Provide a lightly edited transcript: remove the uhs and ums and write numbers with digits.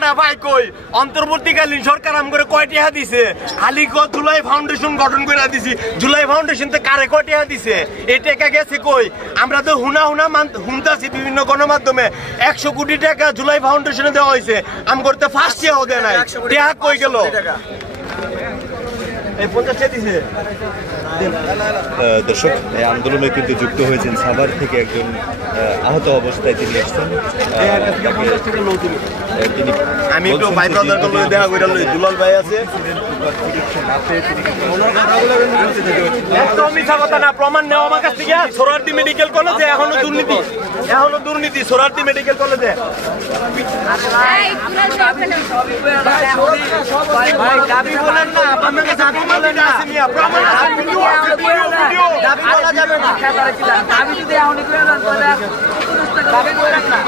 টাকাটা ভাই কই অন্তর্বর্তীকালীন সরকার আমগরে কয় টাকা দিছে খালি জুলাই ফাউন্ডেশন গঠন করে দিছি জুলাই ফাউন্ডেশন তে কারে কয় টাকা দিছে এই টাকা গেছে কই আমরা তো হুনতাছি বিভিন্ন গণমাধ্যমে 100 কোটি টাকা জুলাই ফাউন্ডেশনে দেওয়া হয়েছে আমগর তো ফার্স্ট ইয়ারও দেয় নাই টাকা কই গেল এই 50 টাকা দিছে দর্শক এই আন্দোলনে কিন্তু যুক্ত হয়েছেন সাভার থেকে একজন আহত অবস্থায় তিনি এসেছেন আমি একটু ভাই ব্রাদার দেখা করে দুলাল ভাই আছে একদম মিথ্যা কথা না প্রমাণ নেওয়া আমার কাছ থেকে সোহরাওয়ার্দী মেডিকেল কলেজে এখনো দুর্নীতি সোহরাওয়ার্দী মেডিকেল কলেজে দাবি বলেন না আপনাকে দাবি বলেন না প্রমাণ আছে দাবি বলা যাবে না দাবি যদি এখনই করে দেন তাহলে দাবি করে না